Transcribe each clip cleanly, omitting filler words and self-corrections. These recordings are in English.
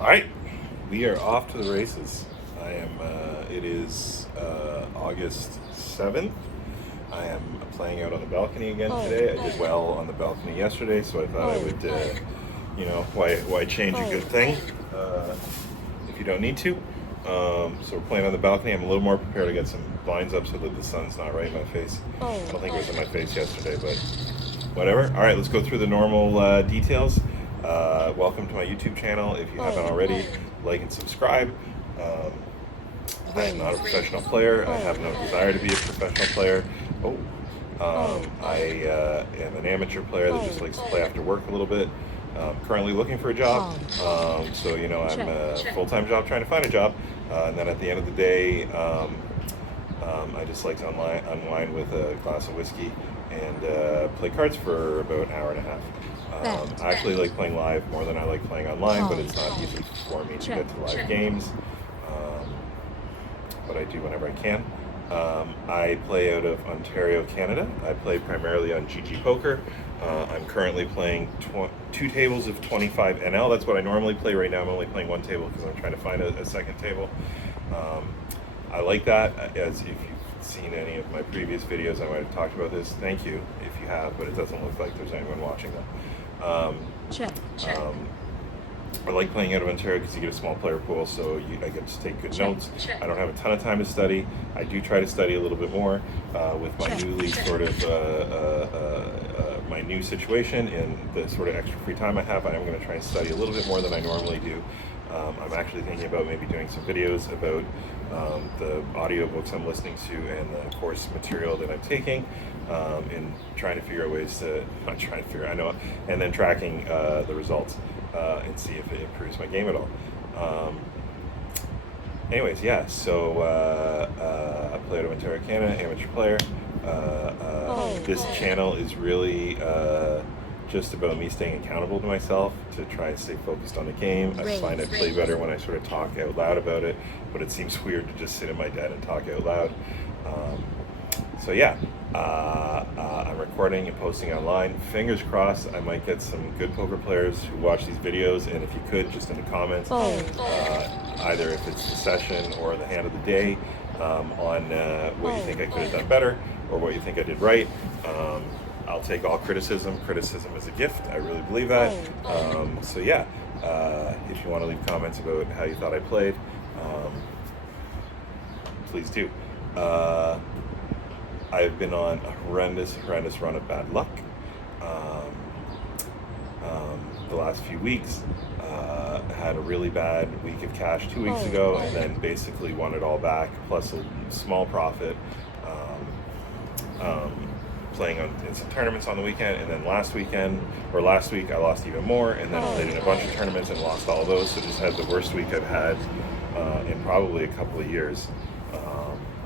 All right, we are off to the races. I am. It is August 7th. I am playing out on the balcony again today. I did well on the balcony yesterday, so I thought I would, why change a good thing if you don't need to? So we're playing on the balcony. I'm a little more prepared to get some blinds up so that the sun's not right in my face. I don't think it was in my face yesterday, but whatever. All right, let's go through the normal details. Welcome to my YouTube channel. If you haven't already, like and subscribe. I am not a professional player. I have no desire to be a professional player. I am an amateur player that just likes to play after work a little bit. Currently looking for a job. So, I'm a full-time job trying to find a job. And then at the end of the day, I just like to unwind with a glass of whiskey and play cards for about an hour and a half. I actually like playing live more than I like playing online, but it's not easy for me to get to live games. But I do whenever I can. I play out of Ontario, Canada. I play primarily on GG Poker. I'm currently playing 2 tables of 25 NL. That's what I normally play right now. I'm only playing 1 table because I'm trying to find a second table. I like that. As if you've seen any of my previous videos, I might have talked about this. Thank you if you have, but it doesn't look like there's anyone watching them. I like playing out of Ontario because you get a small player pool, so I get to take good notes. I don't have a ton of time to study. I do try to study a little bit more with my newly sort of my new situation and the sort of extra free time I have. I am going to try and study a little bit more than I normally do. I'm actually thinking about maybe doing some videos about the audiobooks I'm listening to and the course material that I'm taking, and trying to figure out ways to, not trying to figure, I know, and then tracking the results and see if it improves my game at all. Anyways, yeah, so I play out of Ontario, Canada, amateur player. This channel is really just about me staying accountable to myself to try and stay focused on the game. I find I play better when I sort of talk out loud about it, but it seems weird to just sit in my den and talk out loud. So yeah, I'm recording and posting online. Fingers crossed I might get some good poker players who watch these videos, and if you could, just in the comments, either if it's the session or the hand of the day, on what you think I could have done better or what you think I did right. I'll take all criticism. Criticism is a gift. I really believe that. So yeah, if you want to leave comments about how you thought I played, please do. I've been on a horrendous run of bad luck the last few weeks. I had a really bad week of cash 2 weeks ago, and then basically won it all back, plus a small profit. Playing in some tournaments on the weekend, and then last week I lost even more, and then played in a bunch of tournaments and lost all of those. So just had the worst week I've had in probably a couple of years.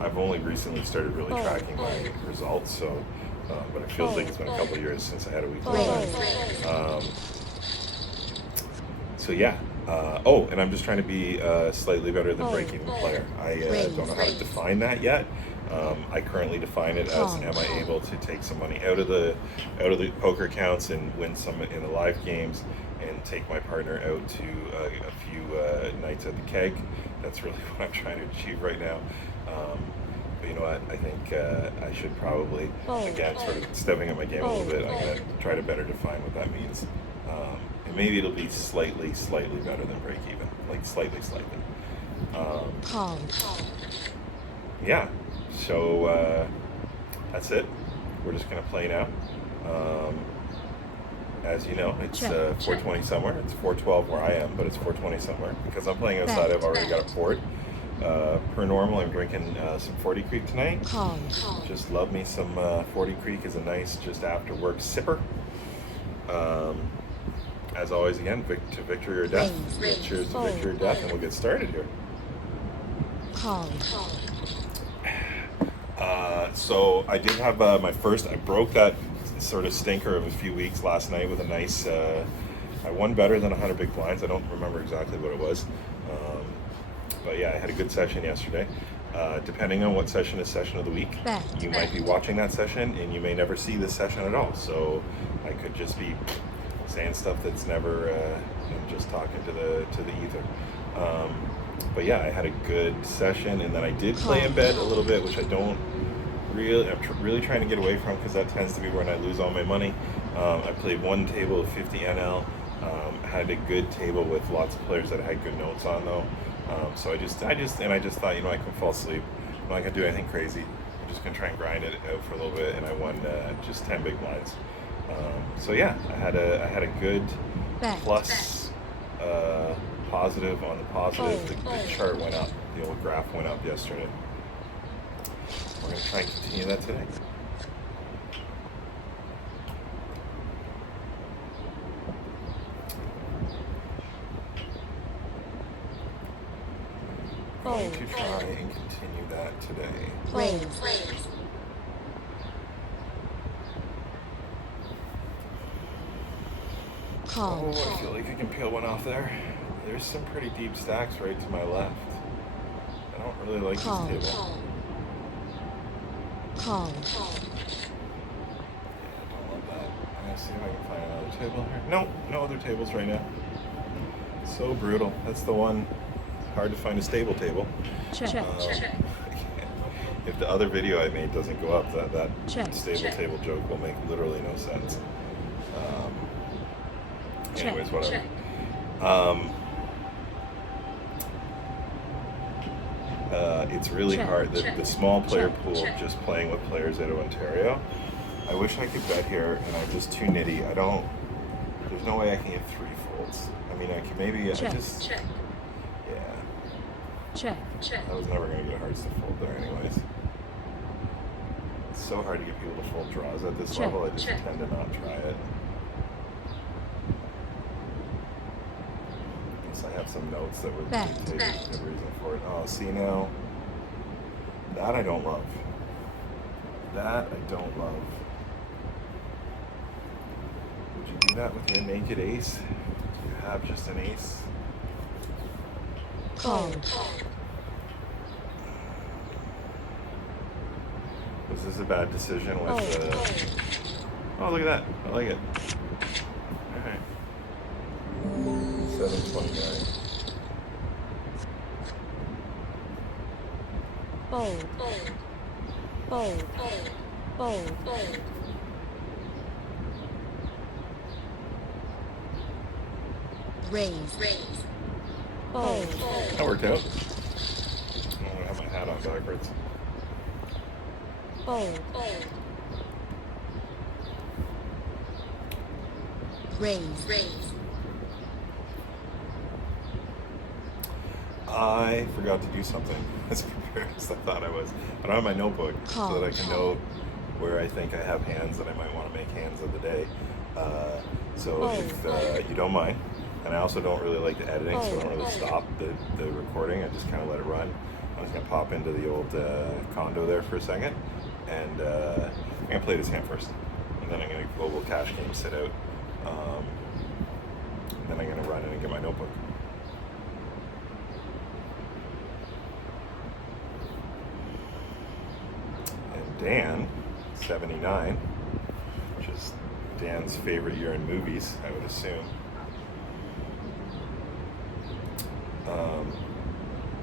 I've only recently started really tracking my results, so but it feels like it's been a couple of years since I had a week like that. So yeah. And I'm just trying to be slightly better than break-even player. I don't know how to define that yet. I currently define it as, am I able to take some money out of the poker accounts and win some in the live games, and take my partner out to a few nights at the keg. That's really what I'm trying to achieve right now. But you know what? I think I should probably, again, sort of stepping up my game a little bit. I'm going to try to better define what that means. And maybe it'll be slightly better than break even, like slightly. Yeah. So that's it. We're just gonna play now. As you know, it's 4:20 somewhere. It's 4:12 where I am, but it's 4:20 somewhere because I'm playing outside. I've already got a poured. Per normal, I'm drinking some 40 Creek tonight. Just love me some 40 Creek is a nice just after work sipper. As always, again, to victory or death. Cheers to victory or death, and we'll get started here. So I did have my first. I broke that sort of stinker of a few weeks last night with a nice. I won better than 100 big blinds. I don't remember exactly what it was, but yeah, I had a good session yesterday. Depending on what session is session of the week, you might be watching that session and you may never see this session at all. So I could just be saying stuff that's never, and just talking to the ether. But yeah, I had a good session, and then I did play in bed a little bit, which I don't really. I'm really trying to get away from, because that tends to be when I lose all my money. I played one table of 50 NL. Had a good table with lots of players that had good notes on though. So I just thought, you know, I can fall asleep. I'm not gonna do anything crazy. I'm just gonna try and grind it out for a little bit, and I won just 10 big blinds. So yeah, I had a good plus positive on the positive. The chart went up. The old graph went up yesterday. We're gonna try and continue that today. Going to try and continue that today. Oh, I feel like I can peel one off there. There's some pretty deep stacks right to my left. I don't really like this table. Yeah, I don't love that. I'm gonna see if I can find another table here. No, no other tables right now. So brutal. That's the one. Hard to find a stable table. If the other video I made doesn't go up, that stable table joke will make literally no sense. Anyways, whatever. It's really hard. The small player pool, just playing with players out of Ontario. I wish I could bet here, and I'm just too nitty. There's no way I can get 3 folds. I mean, I can maybe, yeah. I was never going to get hearts to fold there anyways. It's so hard to get people to fold draws at this level. I just tend to not try it. Unless I have some notes that would dictate the reason for it. Oh, see now? That I don't love. That I don't love. Would you do that with your naked ace? Do you have just an ace? Was this a bad decision with oh, look at that. I like it. Alright. 729. Raise. That worked out. I'm gonna have my hat on backwards. Raise. I forgot to do something as prepared as I thought I was. I don't have my notebook so that I can note where I think I have hands that I might want to make hands of the day. So if you don't mind, and I also don't really like the editing, so I don't really stop the recording. I just kind of let it run. I'm just going to pop into the old condo there for a second, and I'm going to play this hand first. And then I'm going to global cash game sit out. And then I'm going to run in and get my notebook. And Dan, 79, which is Dan's favorite year in movies, I would assume.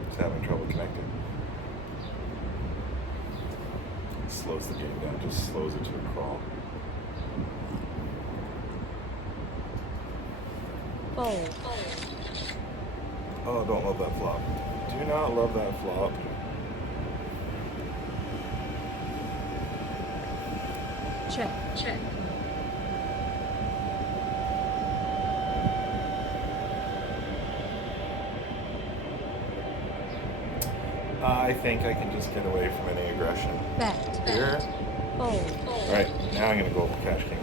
He's having trouble connecting. It slows the game down, just slows it to a crawl. Oh, don't love that flop. Do not love that flop. Check. I think I can just get away from any aggression here. Alright, now I'm going to go over cash king,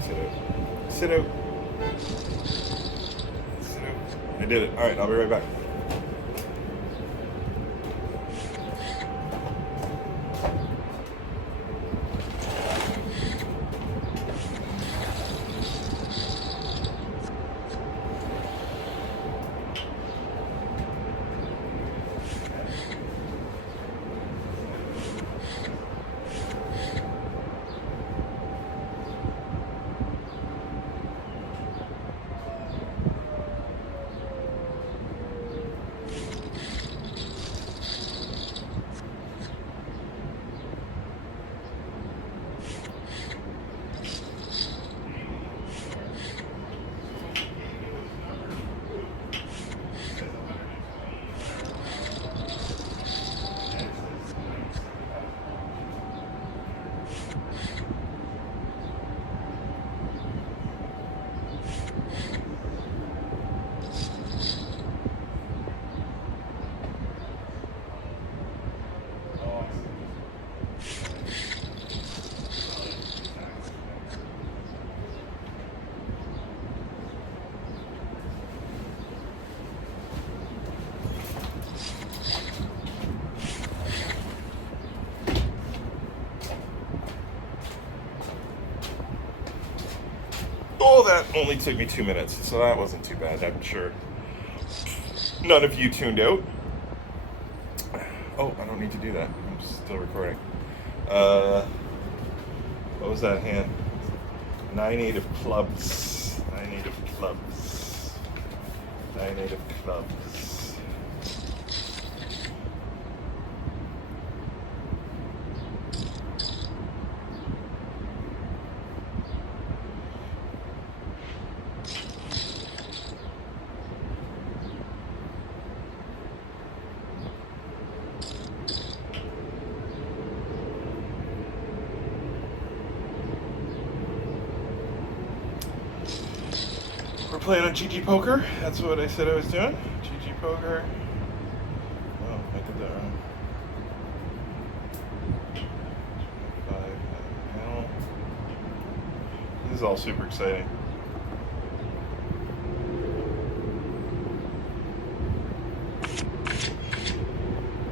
sit out. I did it. Alright, I'll be right back. that only took me 2 minutes, so that wasn't too bad. I'm sure none of you tuned out. Oh, I don't need to do that. I'm still recording. What was that hand? 9-8 of clubs. 9-8 of clubs. 9-8 of clubs. We're playing on GG Poker. That's what I said I was doing. GG Poker. Oh, I did that wrong. 5 now. This is all super exciting.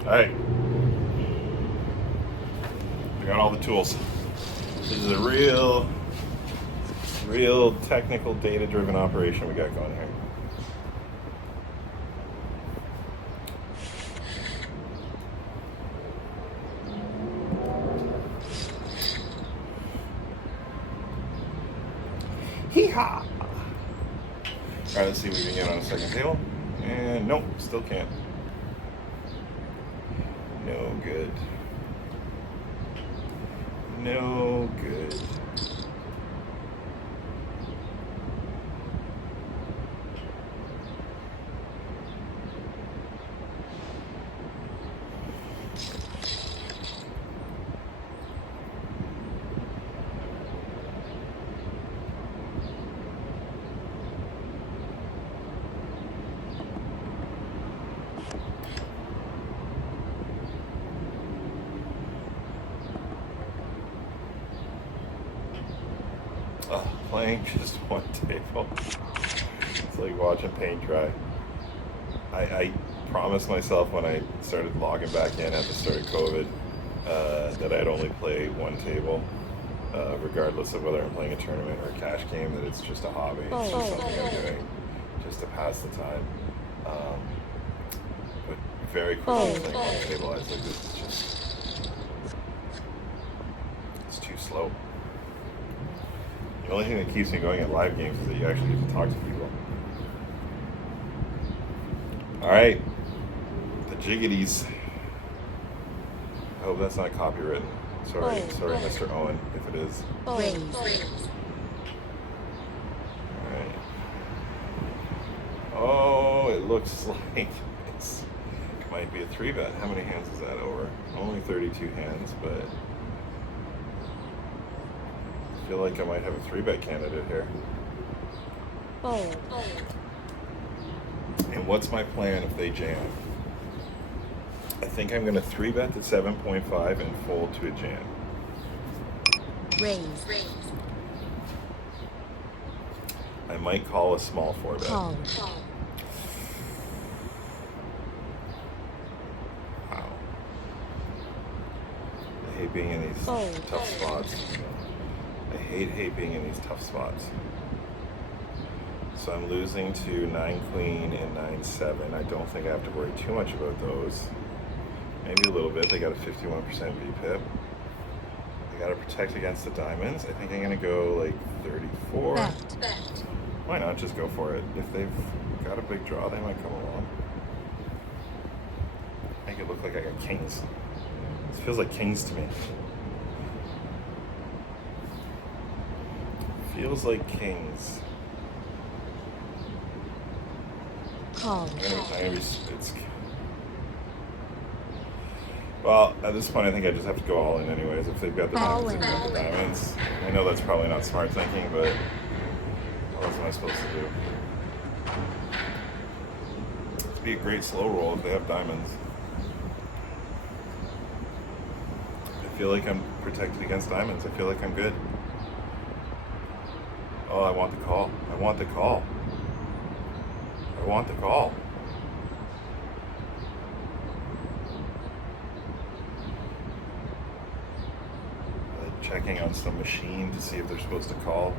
Alright. I got all the tools. This is a real technical, data-driven operation we got going here. Hee-haw! Alright, let's see if we can get on a second table. And nope, still can't. No good. No good. Playing just one table. It's like watching paint dry. I promised myself when I started logging back in at the start of COVID that I'd only play one table, regardless of whether I'm playing a tournament or a cash game, that it's just a hobby. It's just something I'm doing just to pass the time. But very quickly playing one table, I was like, this is just, it's too slow. The only thing that keeps me going at live games is that you actually get to talk to people. Alright. The jiggities. I hope that's not copywritten. Sorry, Mr. Owen, if it is. Raise. Alright. Oh, it looks like it might be a 3-bet. How many hands is that over? Only 32 hands, but I feel like I might have a 3-bet candidate here. Fold. And what's my plan if they jam? I think I'm going to 3-bet to 7.5 and fold to a jam. Raise. I might call a small 4-bet. Call. Wow. I hate being in these tough spots. I hate being in these tough spots. So I'm losing to 9 queen and 9-7. I don't think I have to worry too much about those. Maybe a little bit. They got a 51% VPIP. They got to protect against the diamonds. I think I'm going to go like 34. Bet. Why not just go for it? If they've got a big draw, they might come along. Make it look like I got kings. This feels like kings to me. Feels like kings. Call. Well, at this point, I think I just have to go all in anyways. If they've got the diamonds, they've got the diamonds. I know that's probably not smart thinking, but what else am I supposed to do? It'd be a great slow roll if they have diamonds. I feel like I'm protected against diamonds. I feel like I'm good. Oh, I want the call. I want the call. I want the call. Checking on some machine to see if they're supposed to call.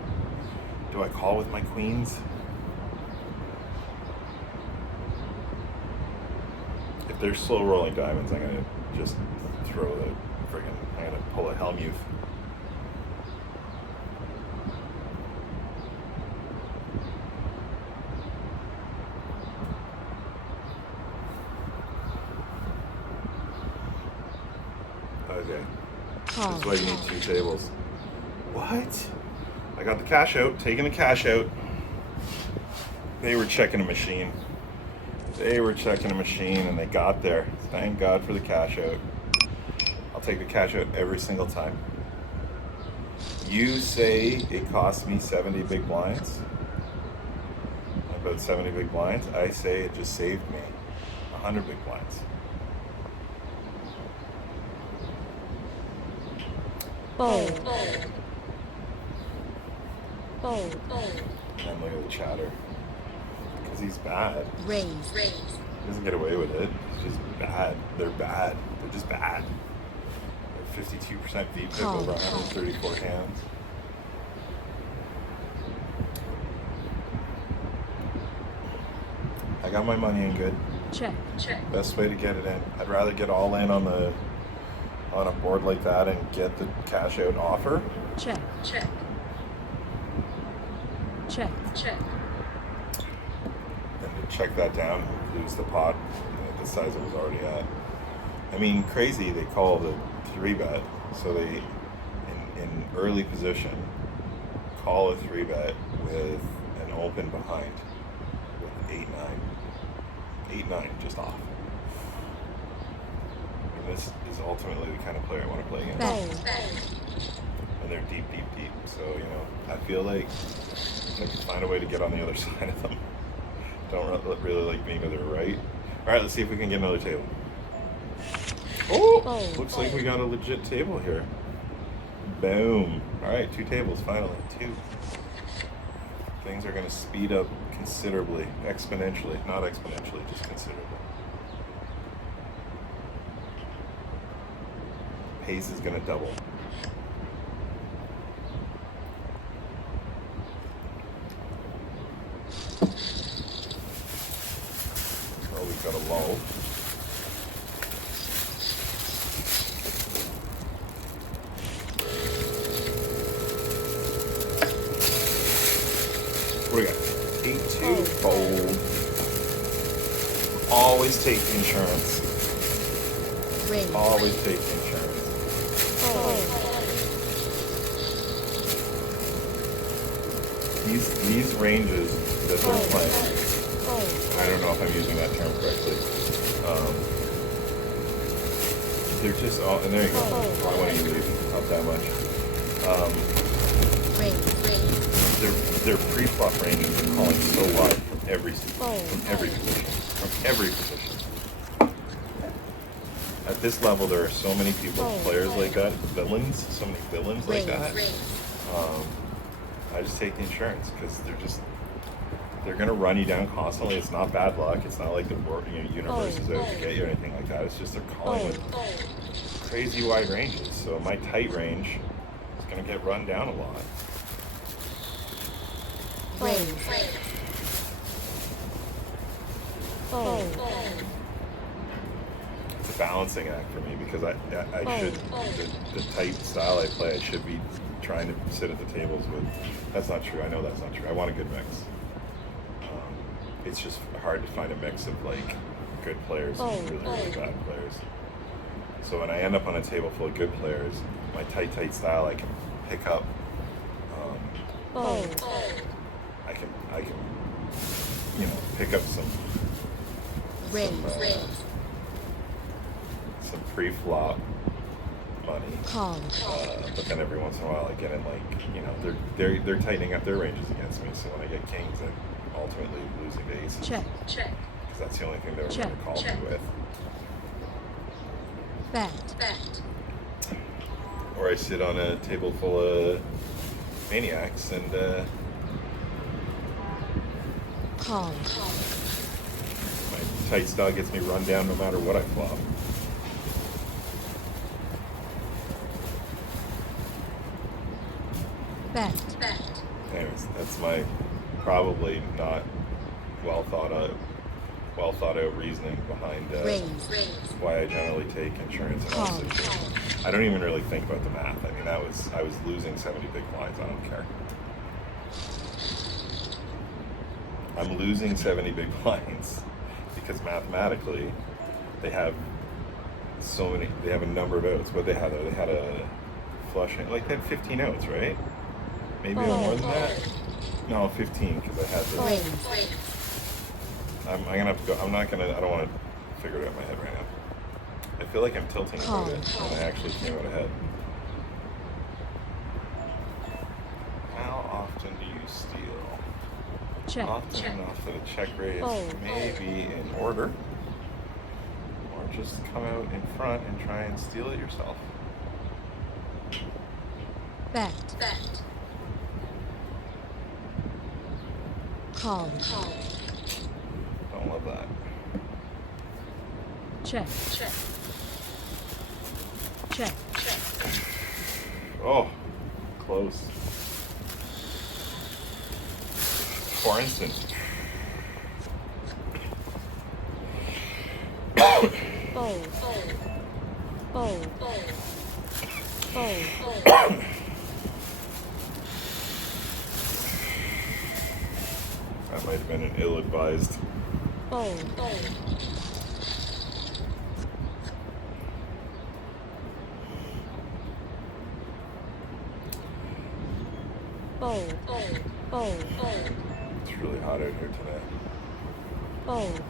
Do I call with my queens? If they're slow rolling diamonds, I'm gonna just throw the friggin', I'm gonna pull a Helmuth. Okay. Call. That's why you need 2 tables. What? I got the cash out, taking the cash out. They were checking a machine. They were checking a machine and they got there. Thank God for the cash out. I'll take the cash out every single time. You say it cost me 70 big blinds? About 70 big blinds? I say it just saved me 100 big blinds. Fold. Fold. And look at the chatter. Because he's bad. Raise. He doesn't get away with it. It's just bad. They're bad. They're just bad. They're 52% VPIP over 134 hands. I got my money in good. Check. Best way to get it in. I'd rather get all in on a board like that and get the cash out offer. Check. And to check that down, lose the pot at the size it was already at. I mean, crazy, they call the 3-bet, so they, in early position, call a 3-bet with an open behind, with 8-9. 8-9, just off. And this is ultimately the kind of player I want to play against. And they're deep. So, you know, I feel like I can find a way to get on the other side of them. Don't really like being to their right. All right, let's see if we can get another table. Oh, looks like we got a legit table here. Boom. All right, 2 tables, finally. 2. Things are going to speed up considerably, exponentially. Not exponentially, just considerably. Pace is going to double. Oh, we've got a lull. What do we got? 8-2 fold. Always take the insurance. Raise. Always take the insurance. These ranges that they're playing, I don't know if I'm using that term correctly. They're just all, and there you go. Why wouldn't you leave up that much? Their pre-flop ranges are calling so wide from every position. At this level, there are so many people, players like that, villains, so many villains like that. I just take the insurance because they're gonna run you down constantly. It's not bad luck. It's not like the universe is out to get you or anything like that. It's just they're calling with crazy wide ranges. So my tight range is gonna get run down a lot. It's a balancing act for me because I should the tight style I play. I should be trying to sit at the tables with. That's not true. I know that's not true. I want a good mix. It's just hard to find a mix of like good players and really bad players. So when I end up on a table full of good players, my tight style I can pick up. I can pick up some pre-flop money. But then every once in a while I get in they're tightening up their ranges against me. So when I get kings, I'm ultimately losing to aces. Check. Because that's the only thing they were going to call me with. Bet. Or I sit on a table full of maniacs and Call. my tight style gets me run down no matter what I flop. Bet. Anyways, That's my probably not well thought out reasoning behind Raise. why I generally take insurance in all Call. situations. I don't even really think about the math. I mean, I was losing 70 big blinds. I don't care. I'm losing 70 big blinds because mathematically they have they have a number of outs. What they had there, they had a flush, like they had 15 outs, right? Maybe more than that. No, 15 because I had the. Raise. I'm gonna have to go. I don't want to figure it out in my head right now. I feel like I'm tilting about it when I actually came out ahead. How often do you steal? Check. Often enough that a check raise may be in order, or just come out in front and try and steal it yourself. Bet. Call. Don't love that. Check. Oh, close. For instance. Fold. That might have been an ill-advised. Fold. It's really hot out here today. Fold.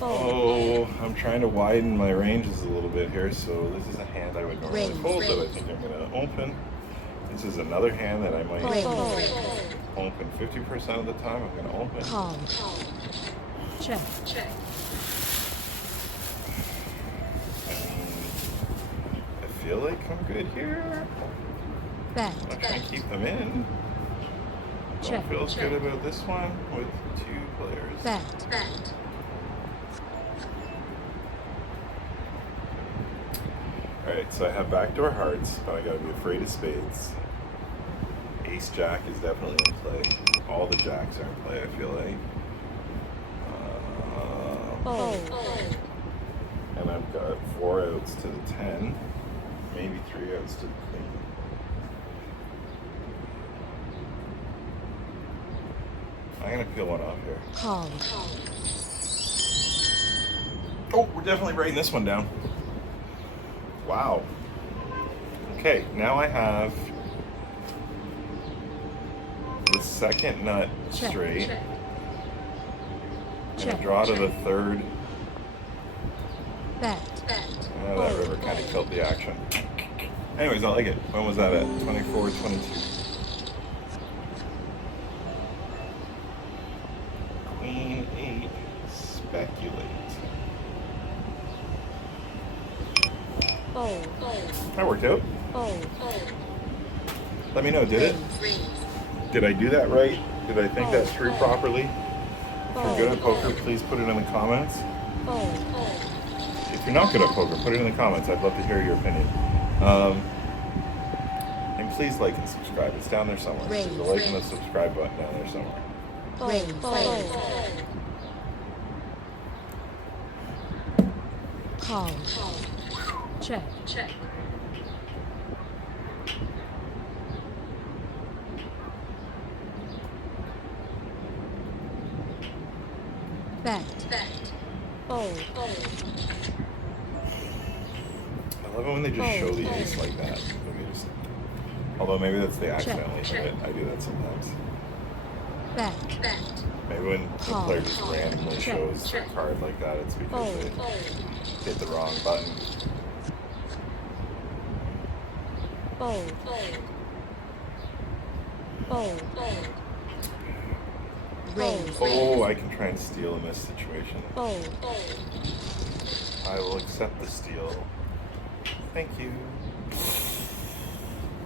Oh, I'm trying to widen my ranges a little bit here, so this is a hand I would normally Raise. fold that I think I'm going to open. This is another hand that I might open 50% of the time. I'm going to open. Call. Check. I feel like I'm good here. Bet. I'm going to try and keep them in. Don't feel as good about this one with two players. Bet. Alright, so I have backdoor hearts, but I gotta be afraid of spades. Ace jack is definitely in play. All the jacks are in play, I feel like. And I've got 4 outs to the 10, maybe 3 outs to the queen. I'm gonna peel one off here. Call. Oh, we're definitely writing this one down. Wow. Okay, now I have the second nut straight. I'm gonna draw to the third. Bet. That river kind of killed the action. Anyways, I like it. When was that at? 24, 22. Queen 8, speculate. That worked out. Let me know, did it? Did I do that right? Did I think that through properly? If you're good at poker, please put it in the comments. If you're not good at poker, put it in the comments. I'd love to hear your opinion. And please like and subscribe. It's down there somewhere. There's a like and a subscribe button down there somewhere. Call. Check. Bet. Fold. I love it when they just show the ace like that. Although maybe that's the accidentally hit it. I do that sometimes. Bet. Maybe when the player just randomly shows a card like that, it's because they hit the wrong button. Fold. Raise. Oh, I can try and steal in this situation. Fold. I will accept the steal. Thank you.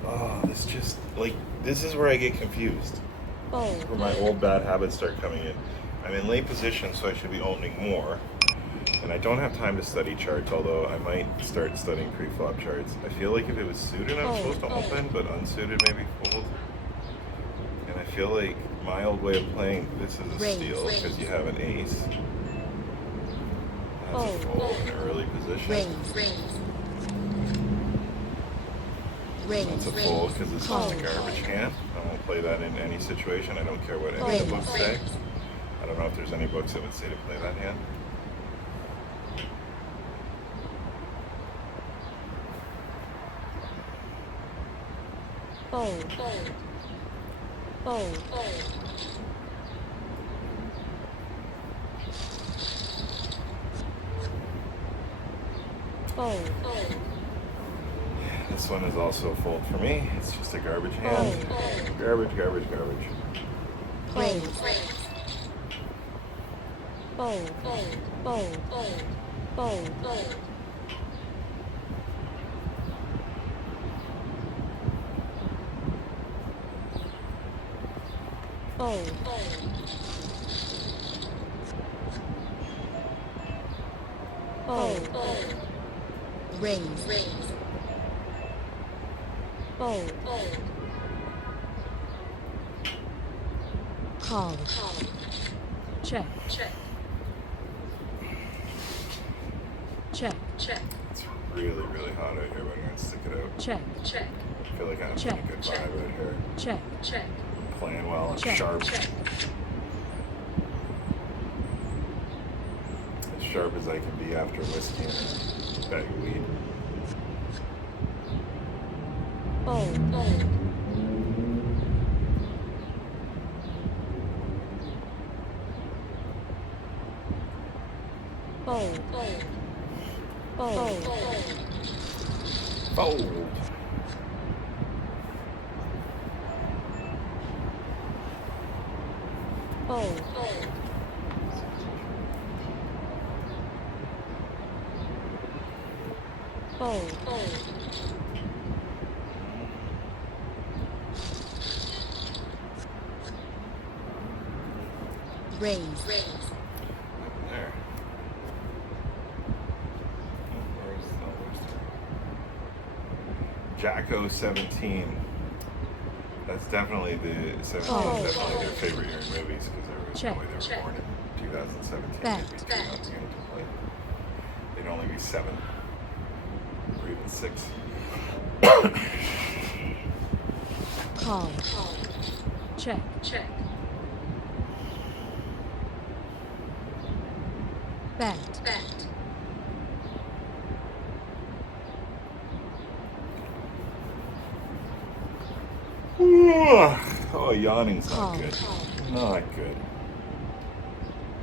Oh, this is where I get confused. Fold. Where my old bad habits start coming in. I'm in late position, so I should be opening more. And I don't have time to study charts, although I might start studying pre-flop charts. I feel like if it was suited, I'm supposed to open, but unsuited, maybe fold. And I feel like my old way of playing, this is a steal, because you have an ace. That's a fold in an early position. That's a fold because it's just a garbage hand. I won't play that in any situation. I don't care what any of the books say. I don't know if there's any books that would say to play that hand. Fold. Fold. Fold. This one is also a fold for me. It's just a garbage hand. Garbage, garbage, garbage. Fold. Fold. Fold. Fold. Fold. Fold. Raise. Fold. Call. Check. Check. It's really, really hot out here, but I'm going to stick it out. Check. I feel like I'm having a good vibe out here. Check. Playing well and Check. sharp. As sharp as I can be after whiskey and a bag of weed. Fold. Fold. Fold. Fold. Fold. Fold. Raise. There. Jacko 17. That's definitely the 17 is definitely their favorite year in movies because they were born in 2017. They'd be too young to play. They'd only be 7 or even 6. Call. Check. Bet. Oh, yawning's not good. Not good.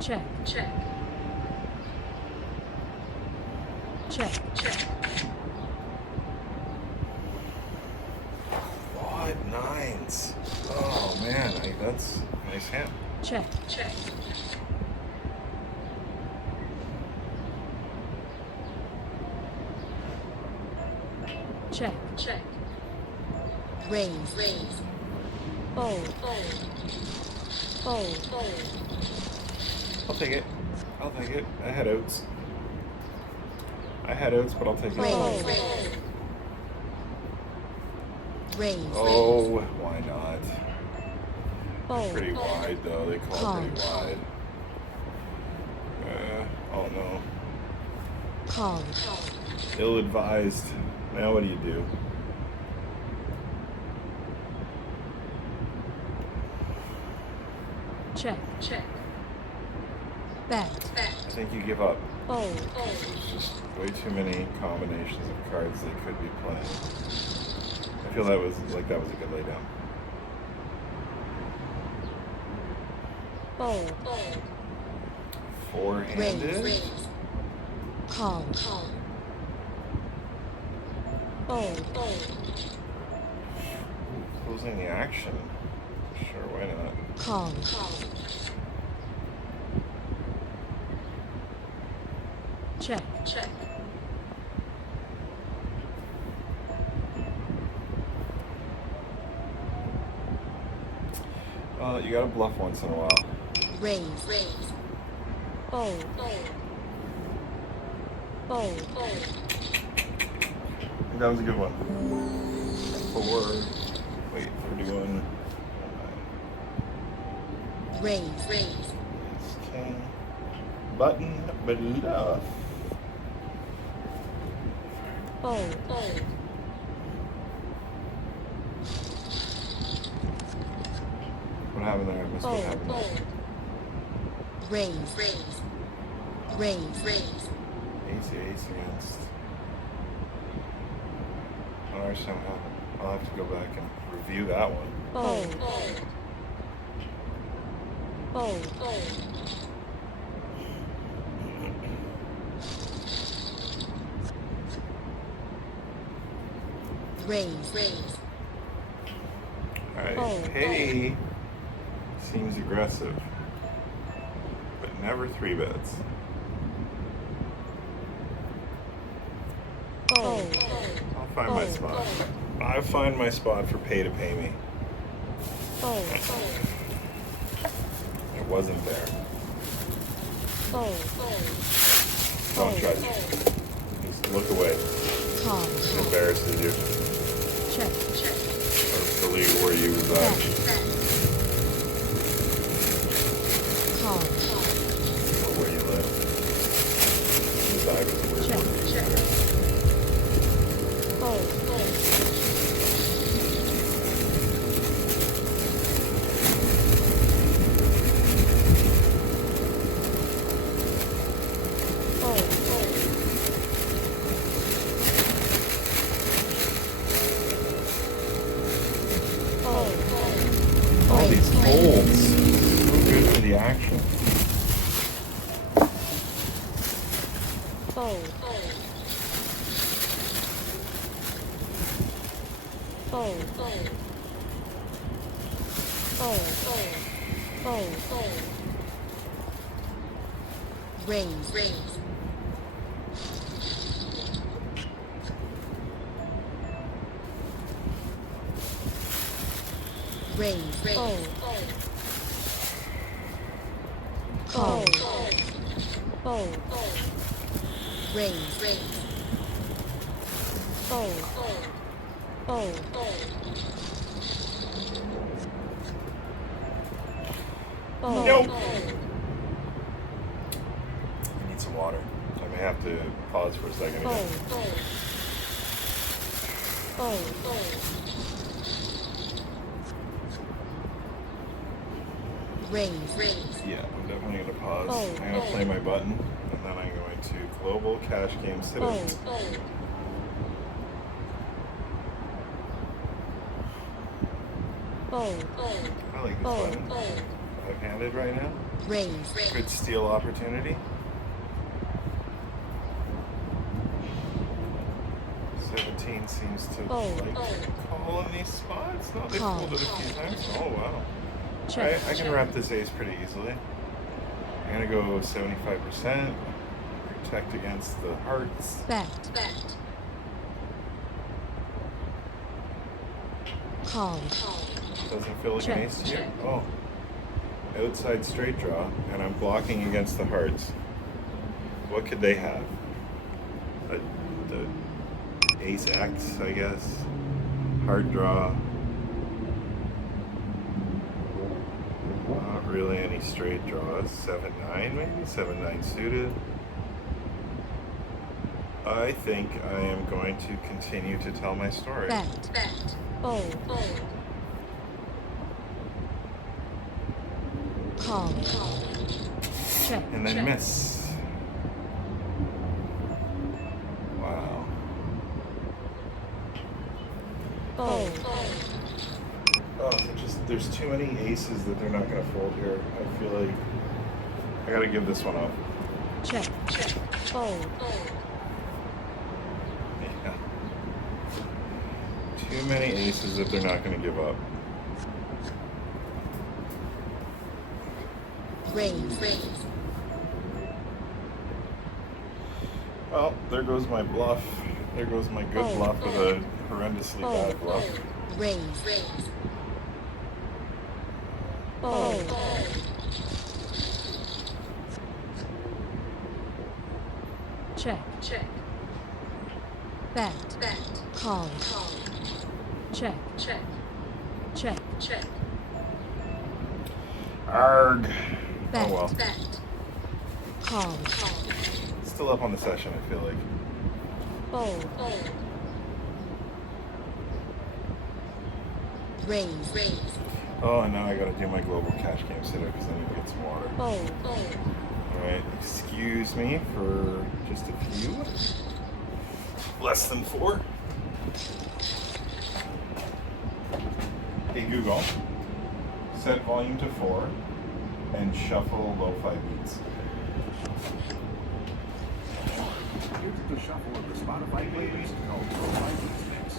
Check. What? 9s. Oh man, that's a nice hand. Check. Raise. Fold. I'll take it. I had outs. But I'll take it. Raise. Oh, why not? Fold. Pretty wide though. They call it pretty wide. Oh no. Call. Ill-advised. Now what do you do? Check. Bet. I think you give up. Fold. There's just way too many combinations of cards they could be playing. I feel that was a good lay down. Fold. Four-handed. Raise. Call. Fold. Closing the action. Sure, why not? Call. Check. Well, you gotta bluff once in a while. Raise. Fold. Fold. That was a good one. 31. Raise. King. Button bluff. Fold. What happened there? I missed what Fold. happened there. Raise. Ace against. I don't understand what happened. I'll have to go back and review that one. Fold. Raise. Alright, Fold. Hey seems aggressive, but never 3-bets. Fold. I'll find my spot. I find my spot for pay to pay me. Fold. It wasn't there. Fold. Don't judge. Just look away. Call. It embarrasses you. Check. Or the league where you reside. Call. Or where you live. Reside is a weird Check. word. Fold. All these folds. So good for the action. Fold. Raise. Fold. Call. Fold. Raise. Fold. Nope. I need some water. So I may have to pause for a second. Raise. Yeah, I'm definitely going to pause. Fold. I'm going to play my button, and then I'm going to global cash game sit-ups. Fold. I like this button. Left-handed right now. Raise. Good steal opportunity. 17 seems to like call in these spots. No, they've Call. pulled it a few times. Oh, wow. Check. I can wrap this ace pretty easily. I'm going to go 75%. Protect against the hearts. Bet. Call. Doesn't feel like Check. an ace to you? Oh. Outside straight draw, and I'm blocking against the hearts. What could they have? The ace X, I guess. Hard draw. Not really any straight draws. 7-9 maybe? 7-9 suited. I think I am going to continue to tell my story. Bet. Fold. Call. Check. And then miss. Wow. Fold. Oh, there's too many aces that they're not going to fold here. I feel like I got to give this one up. Check. Fold. Yeah. Too many aces that they're not going to give up. Raise. Well, there goes my bluff. There goes my good bluff with a horrendously bad bluff. Raise. Fold. Check. Bet. Call. Check. Check. Arg. Bet. Oh well. Call. Still up on the session, I feel like. Fold. Raise. Oh, and now I gotta do my global cash game sit-up because I need to get some water. Fold. Alright, excuse me for just a few. Less than 4. Hey Google, set volume to 4 and shuffle lo-fi beats. Here's the shuffle of the Spotify playlist called Lo-Fi Beats Mix.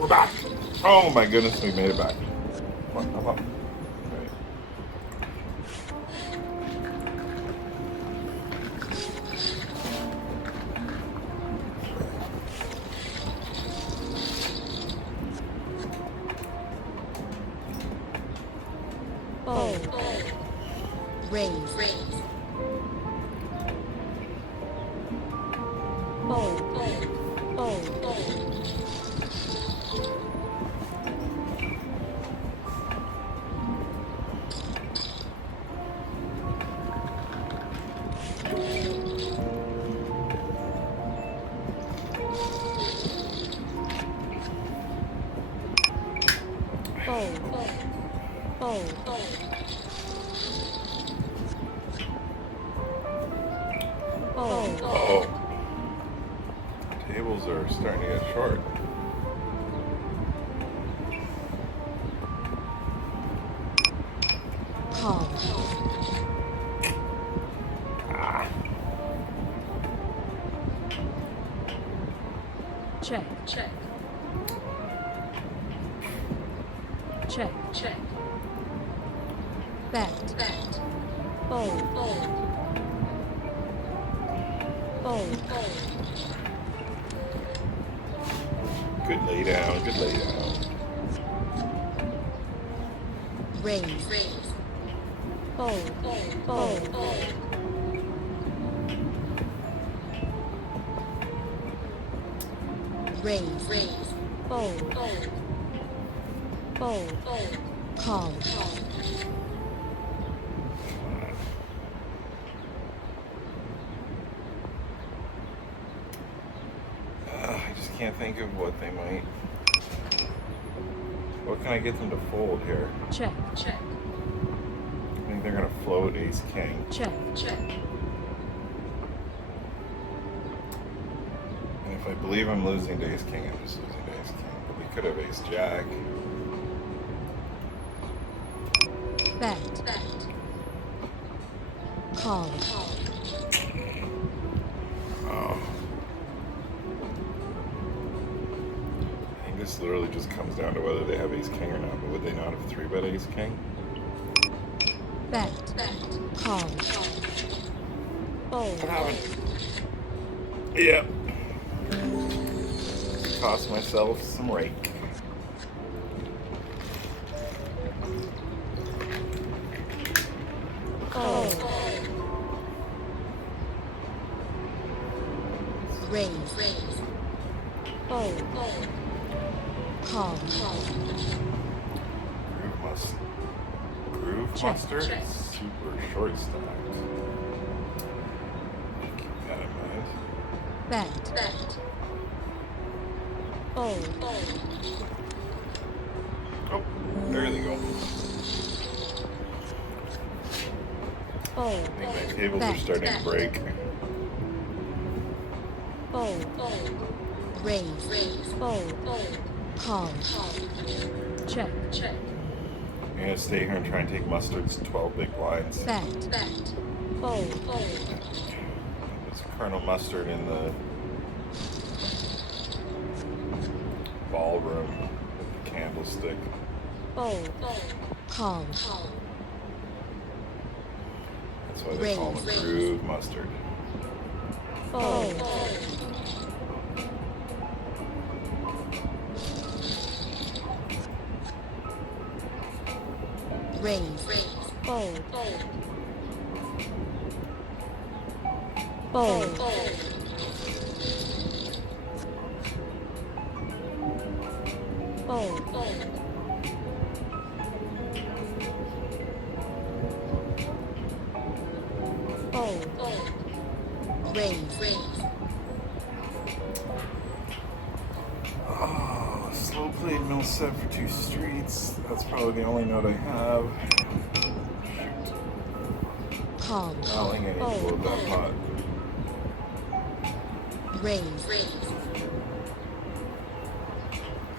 We're back. Oh my goodness, we made it back. Come on, come on. Fold. Raise. Fold. Fold. Oh. Tables tables are starting to get short. Call. Ah. Check. Check. Check. Check. Bet. Bet. Fold. Fold. Fold. Fold. Good lay down, good lay down. Raise. Raise. Fold. Fold. Fold. Fold. Raise. Raise. Fold. Fold. Fold. Fold. Call. Call. I just can't think of what they might. What can I get them to fold here? Check. Check. I think they're gonna float ace king. Check. Check. And if I believe I'm losing to ace king, I'm just losing to ace king. But we could have ace jack. Bet. Bet. Call. Call. Oh. I think this literally just comes down to whether they have ace king or not. But would they not have 3-bet ace king? Bet. Bet. Call. Call. Fold. What happened? Yeah. Cost myself some rake. Fold. Raise. Raise. Fold. Fold. Call. Call. Groove Check, monster? check. Super short stacked. Keep that in mind. Bet. Bet. Fold. Fold. Oh, there they go. Fold. I think my tables are Bet, starting bet. to break. Fold. Fold. Raise. Raise. Fold. Fold. Call. Call. Check. Check. I'm gonna stay here and try and take mustard's 12 big blinds. Bet. Bet. Fold. Fold. There's Colonel Mustard in the ballroom with the candlestick. Fold. Fold. Call. Call. That's why they call him Raise. Groove Mustard. Fold. Fold. Raise. Raise. Fold. Fold. Fold. Fold. Fold. Fold. Fold. Fold. Raise. Raise. Oh, slow played mill set for 2 streets. That's probably the only note I have. Shoot. Call. I don't think I need to load that pot. Raise. Raise.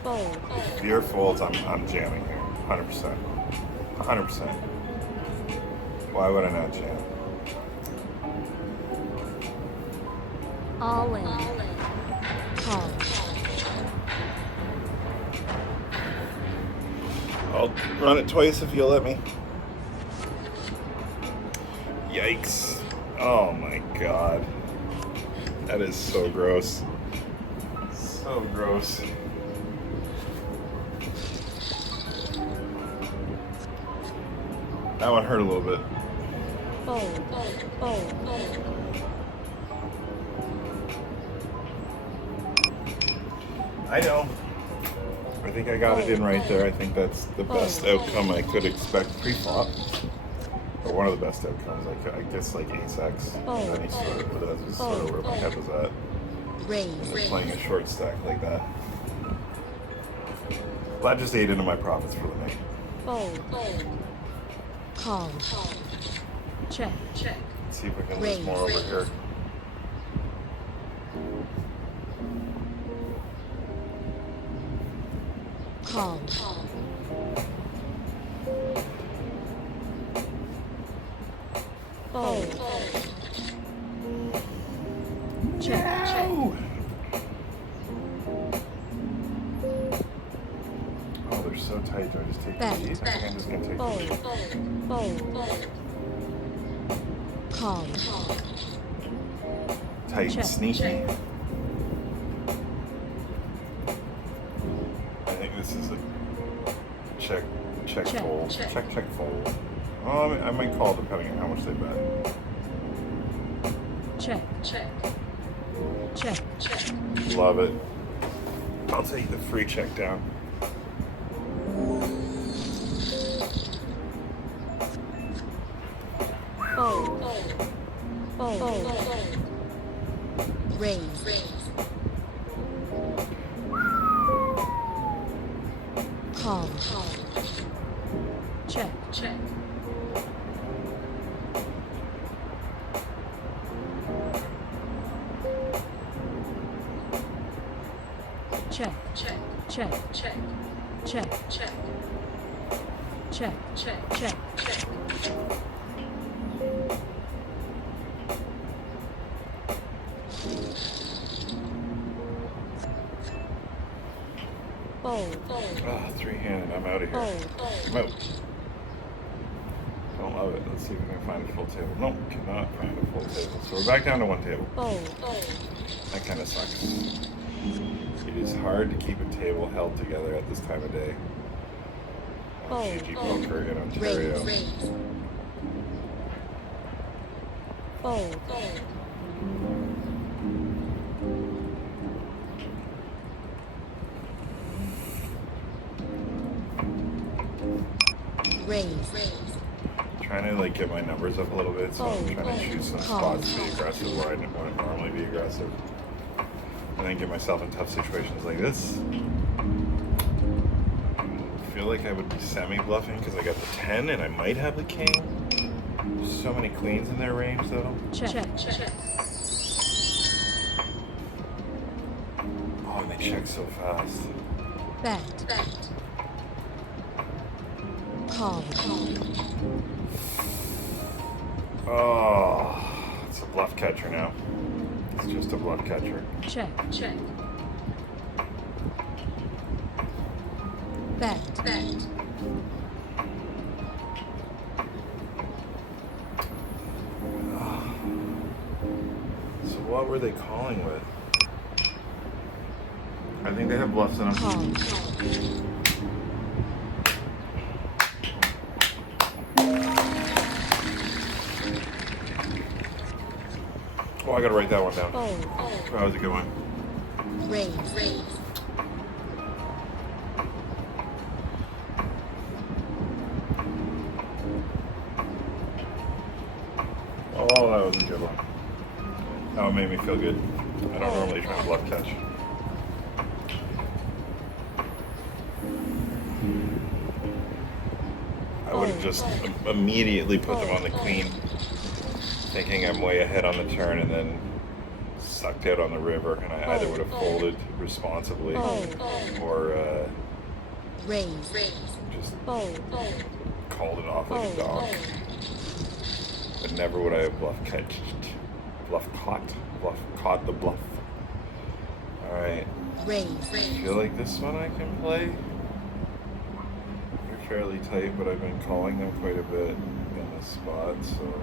Fold. If the ear folds, I'm jamming here. 100%. 100%. Why would I not jam? All in. Call. I'll run it twice if you'll let me. Yikes. Oh my god. That is so gross. So gross. That one hurt a little bit. Fold. Fold. Fold. I know. I think I got it in right there. I think that's the best outcome I could expect pre-flop. Or one of the best outcomes. I guess like ace X. Any sort of, but that's sort of where my head was at. Raise. When they're playing a short stack like that. Well, that just ate into my profits for the night. Fold. Fold. Call. Call. Check. Check. Let's see if we can Raise. lose more over here. Call. Fold. Check. Ow! Oh, they're so tight. Do I just take Bet. these? I think I'm just gonna take Fold. these. Fold. Call. Tight, Check. sneaky. I think this is a check, Check. fold. Check, fold. Oh, I might call depending on how much they bet. Check. Love it. I'll take the free check down. Fold. Fold. Raise. Call. Check. Check. Fold. Ah, three-handed. I'm out of here. I'm out. Don't love it. Let's see if we can find a full table. Nope, cannot find a full table. So we're back down to one table. Fold. That kind of sucks. It is hard to keep a table held together at this time of day. Fold. GG Poker in Ontario. Fold. Raise. Trying to like get my numbers up a little bit, so I'm trying to choose some spots to be aggressive where I wouldn't normally be aggressive. And then get myself in tough situations like this. I feel like I would be semi-bluffing because I got the 10 and I might have the king. So many queens in their range though. Check. Oh, and they check so fast. Bet. Call. Oh, it's a bluff catcher now. It's just a bluff catcher. Check. Bet. So what were they calling with? I think they have bluffs in them. Call. Oh, I gotta write that one down. Fold. That was a good one. Raise. Oh, that was a good one. That one made me feel good. I don't normally try to bluff catch. I would have just immediately put them on the queen, thinking I'm way ahead on the turn, and then sucked out on the river, and I either would have folded responsibly or Raise. just Fold. called it off like a dog. But never would I have bluff caught the bluff. Alright, Raise. I feel like this one I can play. They're fairly tight, but I've been calling them quite a bit in this spot, so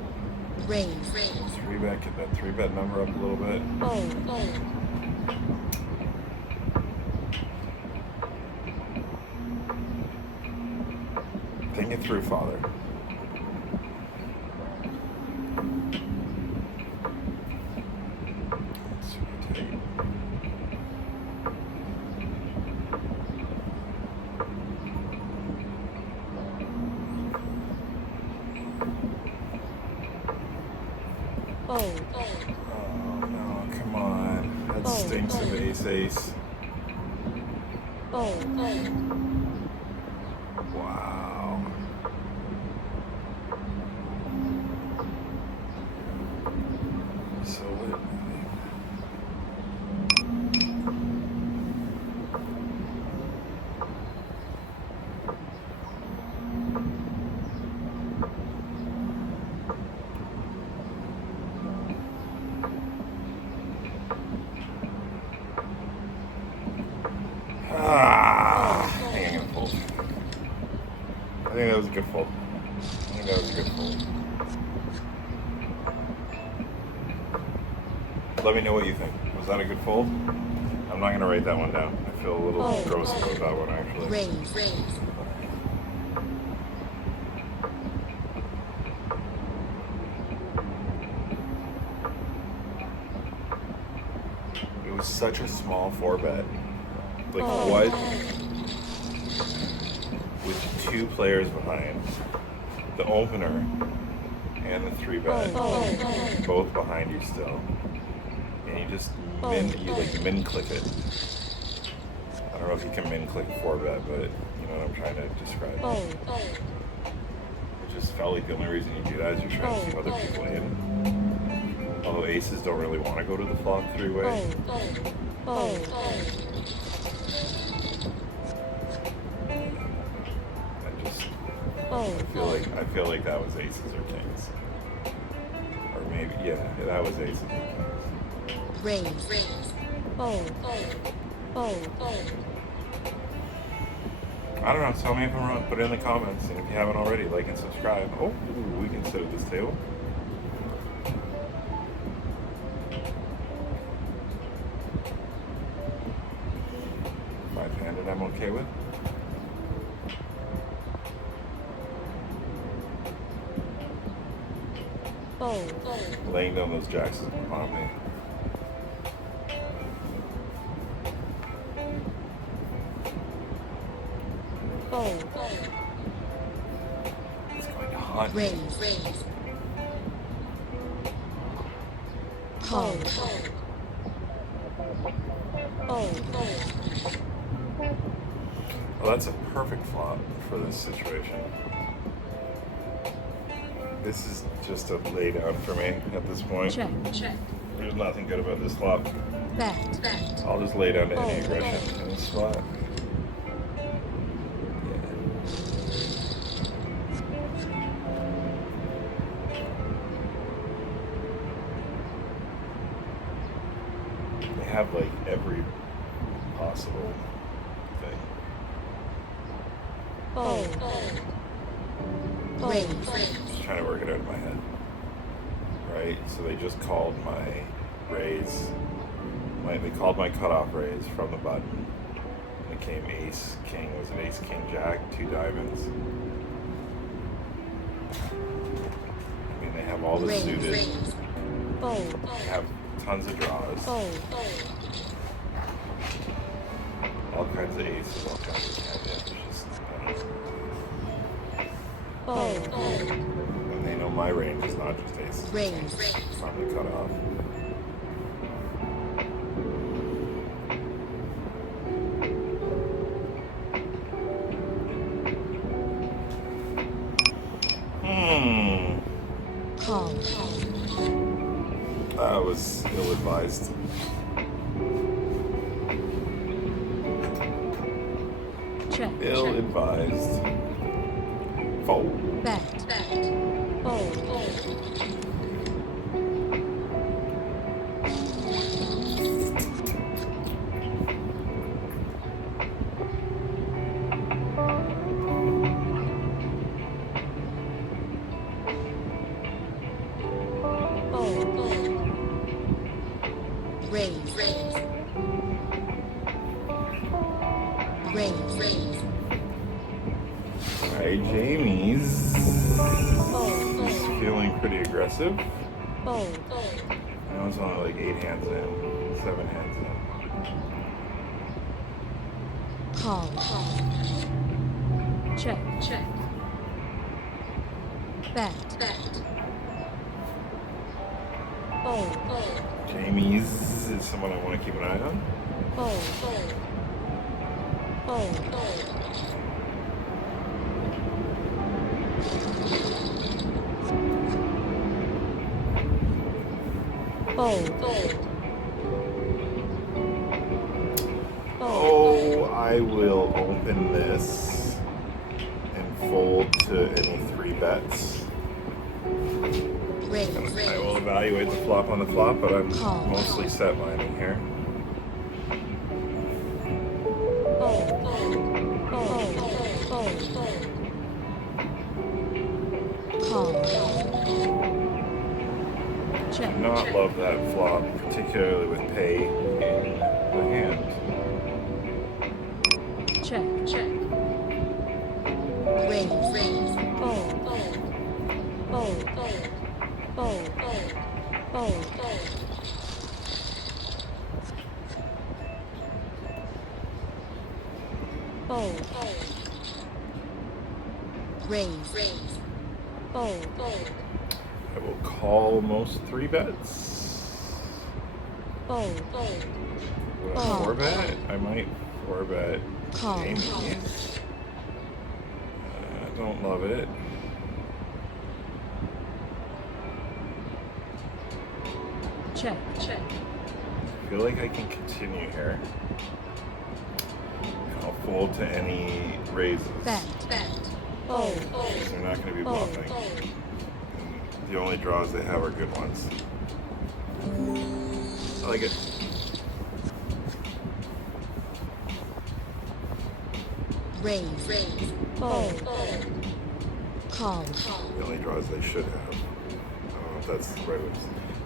Raise. 3-bet, get that 3-bet number up a little bit. Fold. Think it through, Father. Super tight. Fold. Oh no, come on. That stinks of ace. Fold. Wow. So what? I think that was a good fold. I think that was a good fold. Let me know what you think. Was that a good fold? I'm not going to write that one down. I feel a little Fold. gross about that one, actually. Raise. It was such a small 4-bet. Like, Fold. what? With 2 players behind, the opener and the 3-bet, Fold. both behind you still, and you just min click it. I don't know if you can min click 4-bet, but you know what I'm trying to describe. Fold. It just felt like the only reason you do that is you're trying to keep other people in. Although aces don't really want to go to the flop 3-way. Fold. I feel like that was aces or kings. Or maybe, yeah, that was aces or kings. Raise. Fold. Fold. I don't know, tell me if I'm wrong, put it in the comments, and if you haven't already, like and subscribe. Oh, we can sit at this table. Five-handed I'm okay with. Fold. Laying down those jacks is on me. Fold. It's going to haunt me. Raise. Call. Fold. Well, that's a perfect flop for this situation. This is just a lay down for me at this point. Check. There's nothing good about this flop. Bet. I'll just lay down to any aggression in this spot. They have like every possible thing. Fold. Raise. Just trying to work it out in my head. Right? So they just called my raise. They called my cutoff raise from the button. It came ace, king. Was it ace, king, jack? 2 diamonds. I mean, they have all the suited. Fold. They have tons of draws. Fold. All kinds of aces, all kinds of tens. It's just, Fold. and they know my range is not just aces. Raise. From the cutoff. Call. That was ill-advised. Check. Ill-advised. Fold. Bet. Fold. Raise. Alright, Jamie's feeling pretty aggressive. Fold. I was only like 8 hands in, 7 hands in. Call. Check. Bet. Fold. Jamie's is someone I want to keep an eye on. Fold. Oh, I will open this and fold to any 3 bets. Raise. I will evaluate the flop on the flop, but I'm Call. mostly set lining here. not love that flop, particularly with pay in the hand. Check. Raise. Fold. Fold. Fold. Fold. Fold. Raise. Fold. I will call most 3 bets. Fold. Would I 4-bet? I might 4-bet Call. Jamie's. I don't love it. Check. I feel like I can continue here. And I'll fold to any raises. Bet. Fold. Because they're not going to be bluffing. And the only draws they have are good ones. I like it. Raise. Fold. Call. The only draws they should have. I don't know if that's the right way.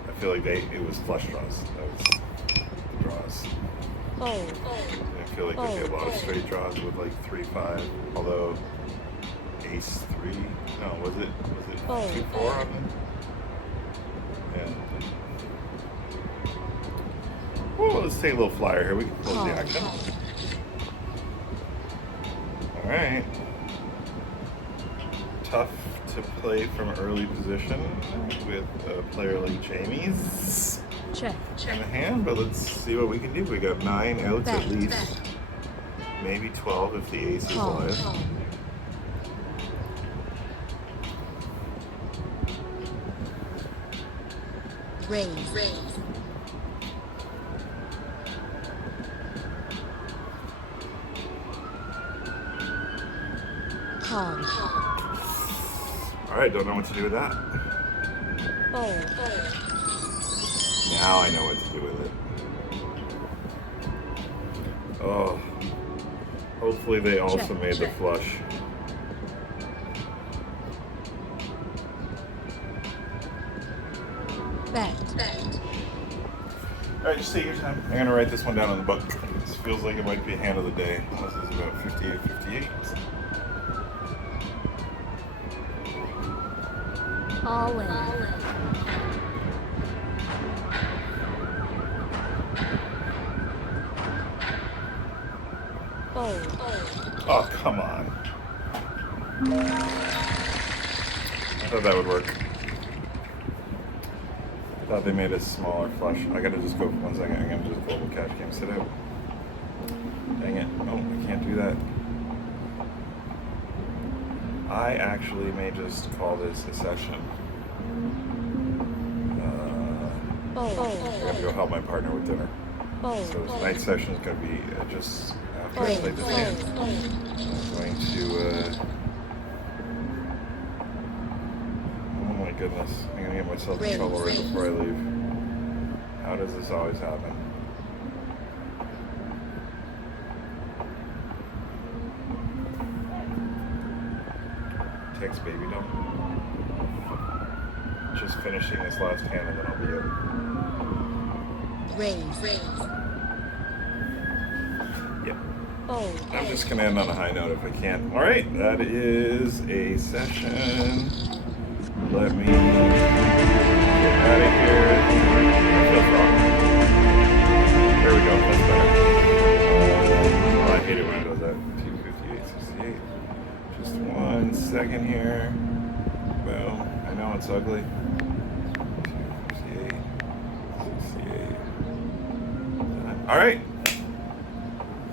I feel like it was flush draws. That was the draws. Fold. And I feel like there'd be a lot of straight draws with like 3-5. Although ace 3. No, was it 2-4 on them? Yeah. Well, let's take a little flyer here. We can close the action. All right. Tough to play from early position with a player like Jamie's Check. in the hand, but let's see what we can do. We got 9 outs at least, maybe 12 if the ace is live. Raise. Call. All right, don't know what to do with that. Fold. Now I know what to do with it. Oh, hopefully they also made the flush. Bet. All right, just take your time. I'm gonna write this one down on the book. This feels like it might be a hand of the day. This is about 58. All in. Fold. Oh, come on. I thought that would work. I thought they made a smaller flush. I gotta just go for 1 second. I'm gonna just global cash game sit out. Dang it. Oh, I can't do that. I actually may just call this a session. I gotta go help my partner with dinner. So tonight's session is gonna be just after I play this hand. I'm going to, oh my goodness, I'm gonna get myself in trouble right before I leave. How does this always happen? Text baby dump. Just finishing this last hand and then I'll be in. Raise. Yep. Fold. I'm just gonna end on a high note if I can. All right, that is a session. Let me get out of here. That feels wrong. There we go. That's better. I hate it when it does that. 258, 68. Just 1 second here. Well, I know it's ugly. 258, 68. All right.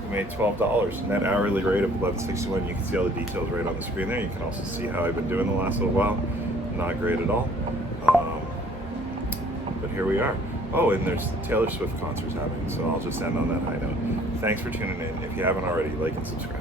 Made $12. Net hourly rate of $11.61. You can see all the details right on the screen there. You can also see how I've been doing the last little while. Not great at all. But here we are. Oh, and there's Taylor Swift concerts happening, so I'll just end on that high note. Thanks for tuning in. If you haven't already, like and subscribe.